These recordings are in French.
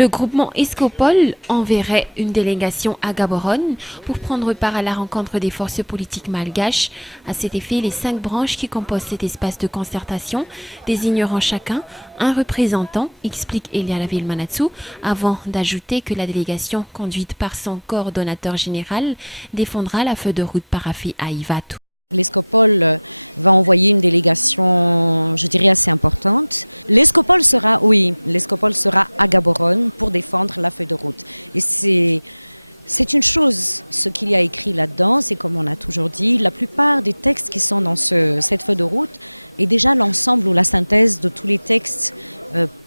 Le groupement Escopol enverrait une délégation à Gaborone pour prendre part à la rencontre des forces politiques malgaches. À cet effet, les 5 branches qui composent cet espace de concertation désigneront chacun un représentant, explique Elia Laville-Manatsu, avant d'ajouter que la délégation, conduite par son coordonnateur général, défendra la feuille de route paraphée à Ivatu. L'Escopol va envoyer une délégation, je dirais, assez importante. L'Escopol sera à Gaborone pour défendre la feuille de route. Et c'est une chose, ce qu'il y a écrit là-dedans, c'est comme on a toujours dit, la plupart des textes qui sont dans cette feuille de route est déjà l'ensemble ou la synthèse de tous les textes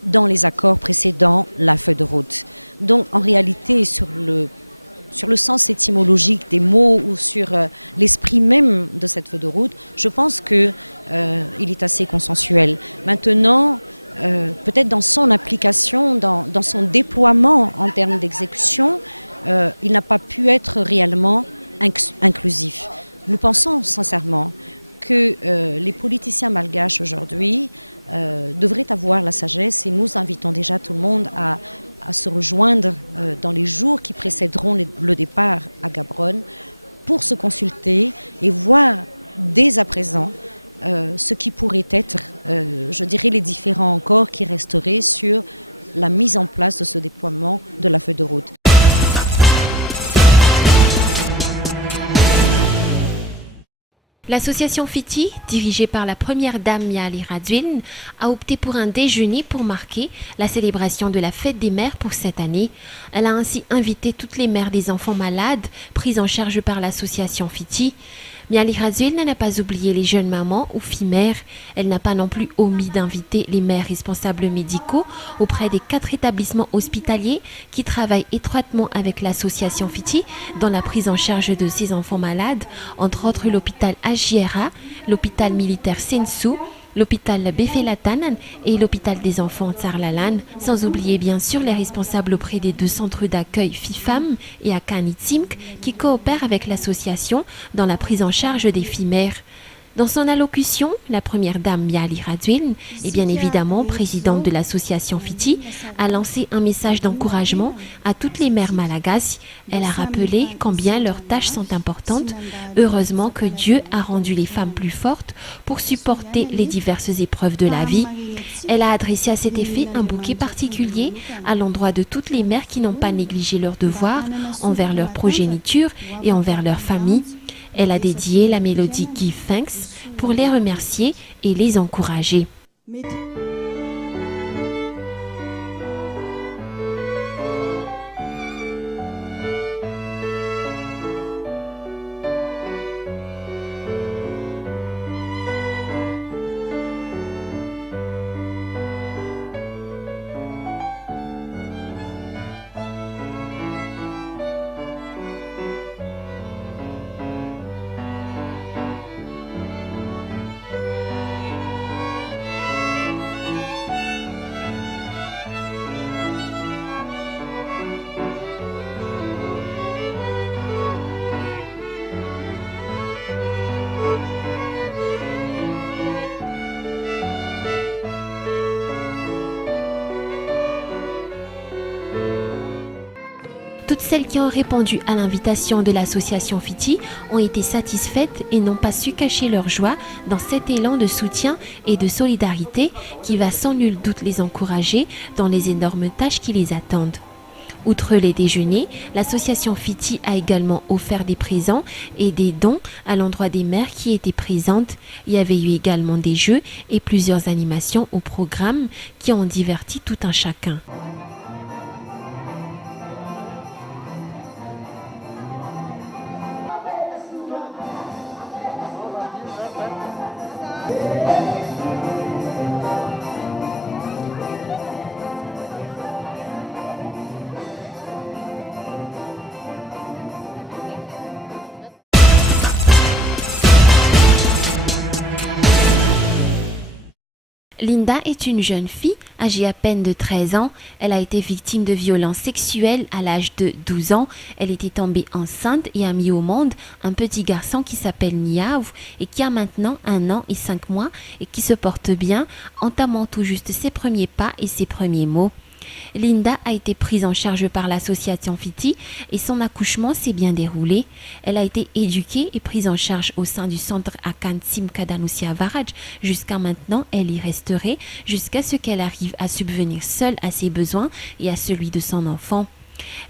dans les accords précédant la feuille de route. Donc en réalité, sur le sens étymologique des mots ou sur l'esprit même de cette feuille de route, je pense qu'il est assez consensuel. Maintenant, peut-être dans son application, dans son déploiement en termes d'exécution, il n'a pas pu être réellement inclusif. Nous pensons sincèrement que les politiciens malgaches aujourd'hui devraient avoir la sagesse, et nous invitons déjà tout le monde à se rejoindre dans les jours qui précéderont le départ à Gaborone pour se consulter et voir dès à présent ce qui pourrait être, je dirais, les différents accords qui resteraient sur la mise en place de ce déploiement de la feuille de route. L'association Fiti, dirigée par la première dame Miali Radwin, a opté pour un déjeuner pour marquer la célébration de la fête des mères pour cette année. Elle a ainsi invité toutes les mères des enfants malades prises en charge par l'association Fiti. Miali Radwin n'a pas oublié les jeunes mamans ou filles mères. Elle n'a pas non plus omis d'inviter les mères responsables médicaux auprès des 4 établissements hospitaliers qui travaillent étroitement avec l'association Fiti dans la prise en charge de ces enfants malades, entre autres l'hôpital Agiera, l'hôpital militaire Sensou, l'hôpital Befelatanan et l'hôpital des enfants Tsarlalan, sans oublier bien sûr les responsables auprès des 2 centres d'accueil FIFAM et Akanitsimk qui coopèrent avec l'association dans la prise en charge des filles mères. Dans son allocution, la première dame Miali Radwin, et bien évidemment présidente de l'association Fiti, a lancé un message d'encouragement à toutes les mères malagasy. Elle a rappelé combien leurs tâches sont importantes. Heureusement que Dieu a rendu les femmes plus fortes pour supporter les diverses épreuves de la vie. Elle a adressé à cet effet un bouquet particulier à l'endroit de toutes les mères qui n'ont pas négligé leurs devoirs envers leur progéniture et envers leur famille. Elle a dédié la mélodie Give Thanks pour les remercier et les encourager. Toutes celles qui ont répondu à l'invitation de l'association Fiti ont été satisfaites et n'ont pas su cacher leur joie dans cet élan de soutien et de solidarité qui va sans nul doute les encourager dans les énormes tâches qui les attendent. Outre les déjeuners, l'association Fiti a également offert des présents et des dons à l'endroit des mères qui étaient présentes. Il y avait eu également des jeux et plusieurs animations au programme qui ont diverti tout un chacun. Linda est une jeune fille âgée à peine de 13 ans. Elle a été victime de violences sexuelles à l'âge de 12 ans. Elle était tombée enceinte et a mis au monde un petit garçon qui s'appelle Niav et qui a maintenant 1 an et 5 mois et qui se porte bien, entamant tout juste ses premiers pas et ses premiers mots. Linda a été prise en charge par l'association Fiti et son accouchement s'est bien déroulé. Elle a été éduquée et prise en charge au sein du centre Akan Tsimkadanusia Varaj. Jusqu'à maintenant, elle y resterait jusqu'à ce qu'elle arrive à subvenir seule à ses besoins et à celui de son enfant.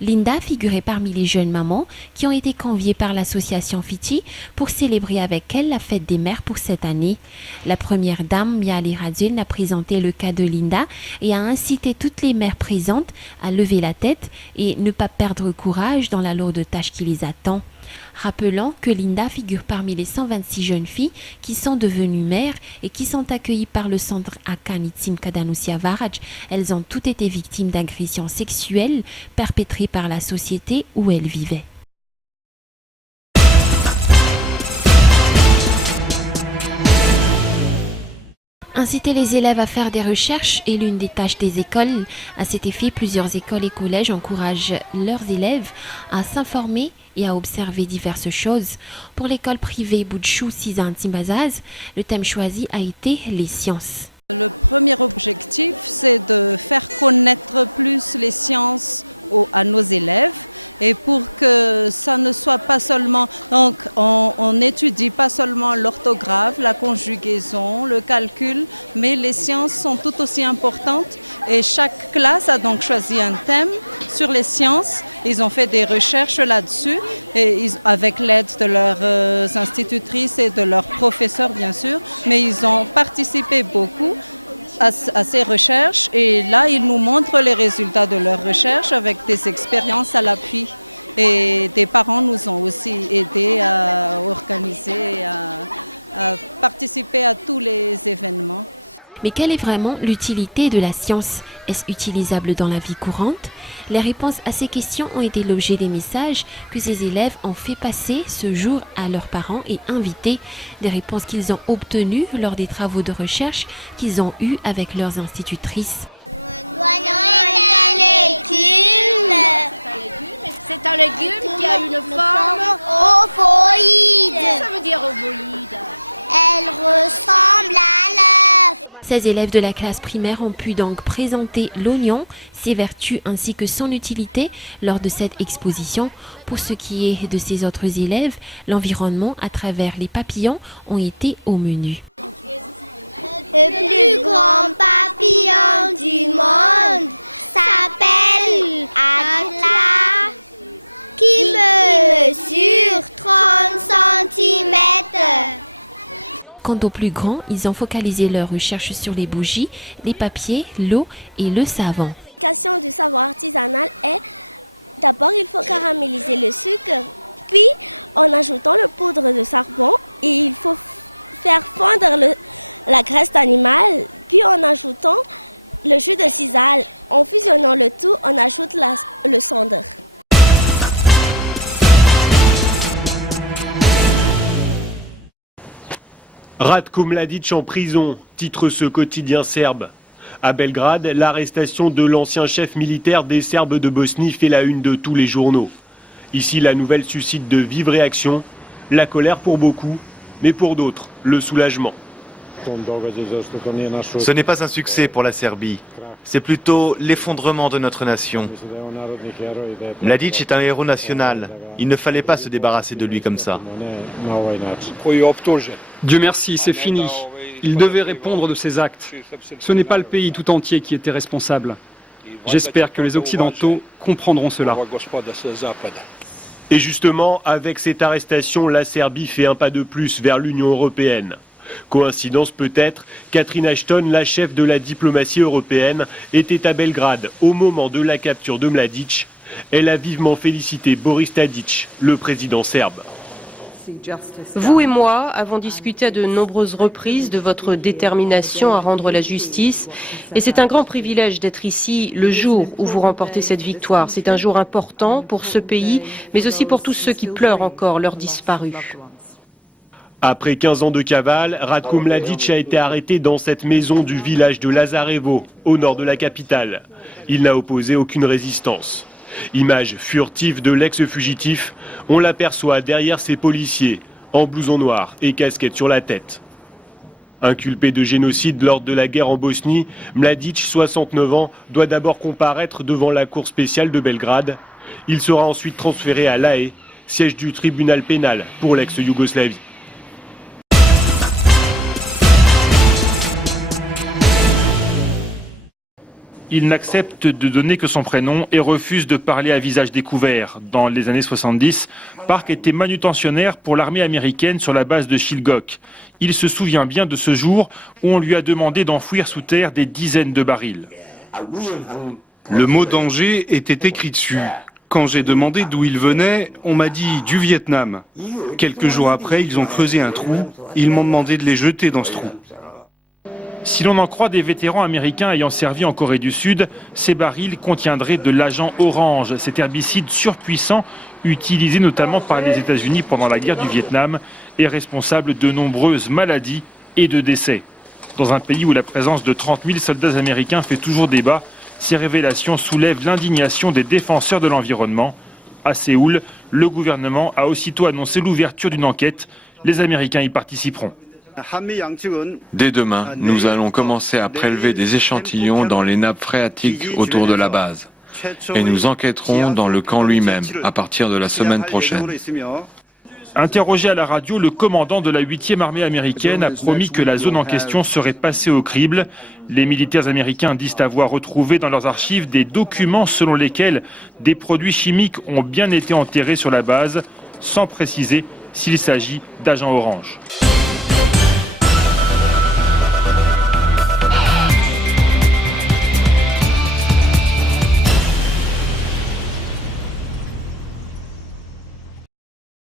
Linda figurait parmi les jeunes mamans qui ont été conviées par l'association Fiti pour célébrer avec elle la fête des mères pour cette année. La première dame, Miali Radzun, a présenté le cas de Linda et a incité toutes les mères présentes à lever la tête et ne pas perdre courage dans la lourde tâche qui les attend. Rappelant que Linda figure parmi les 126 jeunes filles qui sont devenues mères et qui sont accueillies par le centre Akan Tsimkadanusia Varaj. Elles ont toutes été victimes d'agressions sexuelles perpétrées par la société où elles vivaient. Inciter les élèves à faire des recherches est l'une des tâches des écoles. À cet effet, plusieurs écoles et collèges encouragent leurs élèves à s'informer et à observer diverses choses. Pour l'école privée Boudchou Sizan Timbazaz, le thème choisi a été les sciences. Le premier objectif, c'est de faire connaître plus les sciences à nos élèves. Et pour que ça ne soit pas seulement, donc on n'étudie pas seulement l'orthographe, la conjugaison, le calcul, mais les sciences sont tout aussi importantes. Et chaque classe a donc choisi un thème sur les sciences. Ils ont fait des recherches là-dessus, et avec l'aide de leurs institutrices et de leurs professeurs bien sûr, mais ils ont participé beaucoup à ces recherches et là ils nous montrent les résultats de leurs recherches avec des expériences à l'appui. Et des parents nous ont aussi aidés à organiser, à participer à tous les événements. Mais quelle est vraiment l'utilité de la science? Est-ce utilisable dans la vie courante? Les réponses à ces questions ont été l'objet des messages que ces élèves ont fait passer ce jour à leurs parents et invités, des réponses qu'ils ont obtenues lors des travaux de recherche qu'ils ont eus avec leurs institutrices. C'est un légume qui a une forme ovoïde. Qu'est-ce que ça veut dire ovoïde? Elle ressemble à l'œuf. Ces élèves de la classe primaire ont pu donc présenter l'oignon, ses vertus ainsi que son utilité lors de cette exposition. Pour ce qui est de ces autres élèves, l'environnement à travers les papillons ont été au menu. Le plus grand papillon du monde s'appelle Atlas, qui mesure 30 cm. Quant aux plus grands, ils ont focalisé leurs recherches sur les bougies, les papiers, l'eau et le savon. L'application du savoir artisanal est d'abord il faut caraméliser le sucre, puis en ajoutant le poudre de charbon et il faut faire fondre la graisse d'animal, puis en ajoutant le jus de sisal. En fusionnant le tout, on ajoute le cendre. Ratko Mladic en prison, titre ce quotidien serbe. À Belgrade, l'arrestation de l'ancien chef militaire des Serbes de Bosnie fait la une de tous les journaux. Ici, la nouvelle suscite de vives réactions, la colère pour beaucoup, mais pour d'autres, le soulagement. Ce n'est pas un succès pour la Serbie, c'est plutôt l'effondrement de notre nation. Mladic est un héros national, il ne fallait pas se débarrasser de lui comme ça. Dieu merci, c'est fini. Il devait répondre de ses actes. Ce n'est pas le pays tout entier qui était responsable. J'espère que les Occidentaux comprendront cela. Et justement, avec cette arrestation, la Serbie fait un pas de plus vers l'Union européenne. Coïncidence peut-être, Catherine Ashton, la chef de la diplomatie européenne, était à Belgrade au moment de la capture de Mladic. Elle a vivement félicité Boris Tadic, le président serbe. Vous et moi avons discuté à de nombreuses reprises de votre détermination à rendre la justice et c'est un grand privilège d'être ici le jour où vous remportez cette victoire. C'est un jour important pour ce pays, mais aussi pour tous ceux qui pleurent encore leurs disparus. Après 15 ans de cavale, Ratko Mladic a été arrêté dans cette maison du village de Lazarevo, au nord de la capitale. Il n'a opposé aucune résistance. Image furtive de l'ex-fugitif, on l'aperçoit derrière ses policiers, en blouson noir et casquette sur la tête. Inculpé de génocide lors de la guerre en Bosnie, Mladic, 69 ans, doit d'abord comparaître devant la Cour spéciale de Belgrade. Il sera ensuite transféré à La Haye, siège du tribunal pénal pour l'ex-Yougoslavie. Il n'accepte de donner que son prénom et refuse de parler à visage découvert. Dans les années 70, Park était manutentionnaire pour l'armée américaine sur la base de Chilgok. Il se souvient bien de ce jour où on lui a demandé d'enfouir sous terre des dizaines de barils. Le mot danger était écrit dessus. Quand j'ai demandé d'où il venait, on m'a dit du Vietnam. Quelques jours après, ils ont creusé un trou. Ils m'ont demandé de les jeter dans ce trou. Si l'on en croit des vétérans américains ayant servi en Corée du Sud, ces barils contiendraient de l'agent orange, cet herbicide surpuissant utilisé notamment par les États-Unis pendant la guerre du Vietnam et responsable de nombreuses maladies et de décès. Dans un pays où la présence de 30 000 soldats américains fait toujours débat, ces révélations soulèvent l'indignation des défenseurs de l'environnement. À Séoul, le gouvernement a aussitôt annoncé l'ouverture d'une enquête. Les Américains y participeront. Dès demain, nous allons commencer à prélever des échantillons dans les nappes phréatiques autour de la base. Et nous enquêterons dans le camp lui-même à partir de la semaine prochaine. Interrogé à la radio, le commandant de la 8e armée américaine a promis que la zone en question serait passée au crible. Les militaires américains disent avoir retrouvé dans leurs archives des documents selon lesquels des produits chimiques ont bien été enterrés sur la base, sans préciser s'il s'agit d'agents orange.